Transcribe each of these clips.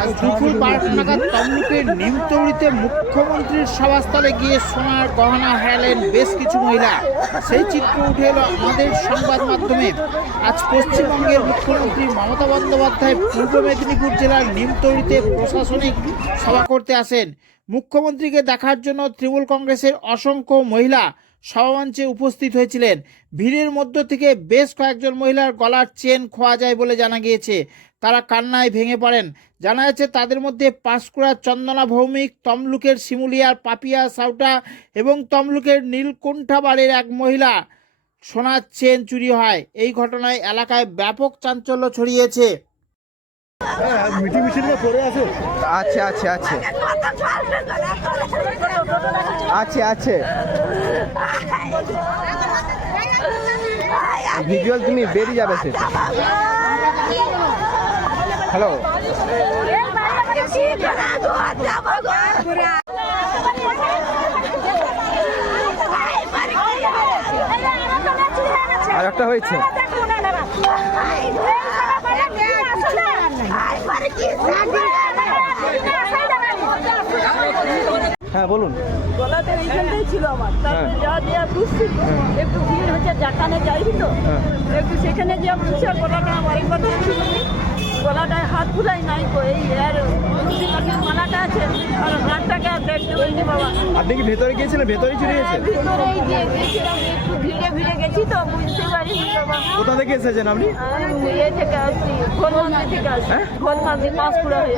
আজ দুপুর তমলুকের নিমতৌড়িতে মুখ্যমন্ত্রীর সভাস্থলে গিয়ে সোনার গহনা হারালেন বেশ কিছু মহিলা। সেই চিত্র উঠে এলো আমাদের সংবাদ মাধ্যমে। আজ পশ্চিমবঙ্গের মুখ্যমন্ত্রী মমতা বন্দ্যোপাধ্যায় পূর্ব মেদিনীপুর জেলার নিমতৌড়িতে প্রশাসনিক সভা করতে আসেন। মুখ্যমন্ত্রীকে দেখার জন্য তৃণমূল কংগ্রেসের অসংখ্য মহিলা সভামঞ্চে উপস্থিত হয়েছিলেন। ভিড়ের মধ্য থেকে বেশ কয়েকজন মহিলার গলার চেন খোয়া যায় বলে জানা গিয়েছে। তারা কান্নায় ভেঙে পড়েন। জানা যাচ্ছে, তাদের মধ্যে পাঁশকুড়ার চন্দনা ভৌমিক, তমলুকের শিমুলিয়ার পাপিয়া সাউটা এবং তমলুকের নীলকুণ্ঠা বাড়ির এক মহিলা সোনার চেন চুরি হয়। এই ঘটনায় এলাকায় ব্যাপক চাঞ্চল্য ছড়িয়েছে। আছে। আছে আছে আছে। আছে আছে। ভিজুয়াল তুমি বেরিয়ে যাবে সে। হ্যালো আর একটা হয়েছে। হ্যাঁ বলুন। গলাতে এইখানটাই ছিল আমার। তারপরে হ্যাঁ। যা দেওয়া বুঝছি একটু ভিড় হচ্ছে যেখানে যাইবি তো। হ্যাঁ। একটু সেখানে যে বুঝছে গলাটা আমার একবার দেখছি গলাটায় হাত ফুলাই নাই গো এই এর মালাটা আছে আর হাতটাকে আর দেখতে পাইনি বাবা। আপনি কি ভেতরে গিয়েছিলেন? ভেতরে চুরি হয়েছে? ভিতরেই যে গেছিলাম একটু ভিড়ে ভিড়ে গেছি তো বুঝতে কোথা থেকে এসেছেন আপনি? আসছি হ্যাঁ? হয়ে।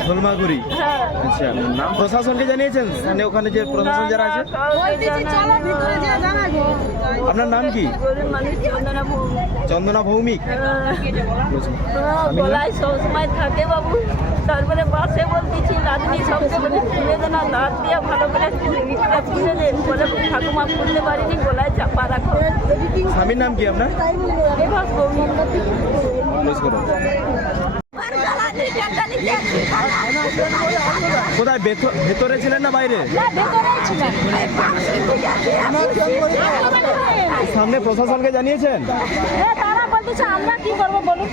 আচ্ছা নাম প্রশাসনকে জানিয়েছেন? মানে ওখানে যে প্রশাসন যারা আছে? আপনার নাম কি? চন্দনা ভৌমিক। গলায় সবসময় থাকে বাবু। তারপরে বাসে বলতেছি রাজনী সবসময় খুলে দে দাঁত দিয়ে ভালো করে খুলে দে বলে ঠাকুমা খুলতে পারিনি গলায় চাপা স্বামীর নাম কি আপনার। কোথায়? ভেতরে ছিলেন না বাইরে? সামনে প্রশাসনকে জানিয়েছেন? তারা আমরা কি করব বলুন?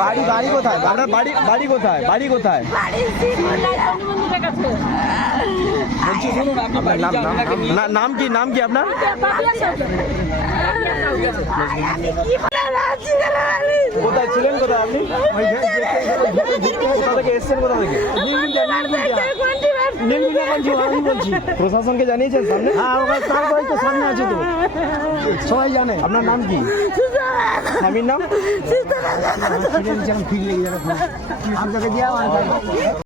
বাড়ি বাড়ি কোথায়? আপনার বাড়ি বাড়ি কোথায়? বাড়ি কোথায়? নাম কি নাম কি আপনার? কোথায় ছিলেন? কোথায় আপনি? কোথা থেকে এসছেন? কোথা থেকে? বলছি। প্রশাসনকে জানিয়েছেন সামনে? হ্যাঁ ওখানে তার বাড়ি তো সামনে আছে তো। সবাই জানে। আপনার নাম কি? স্বামীর নাম? আমি দিয়ে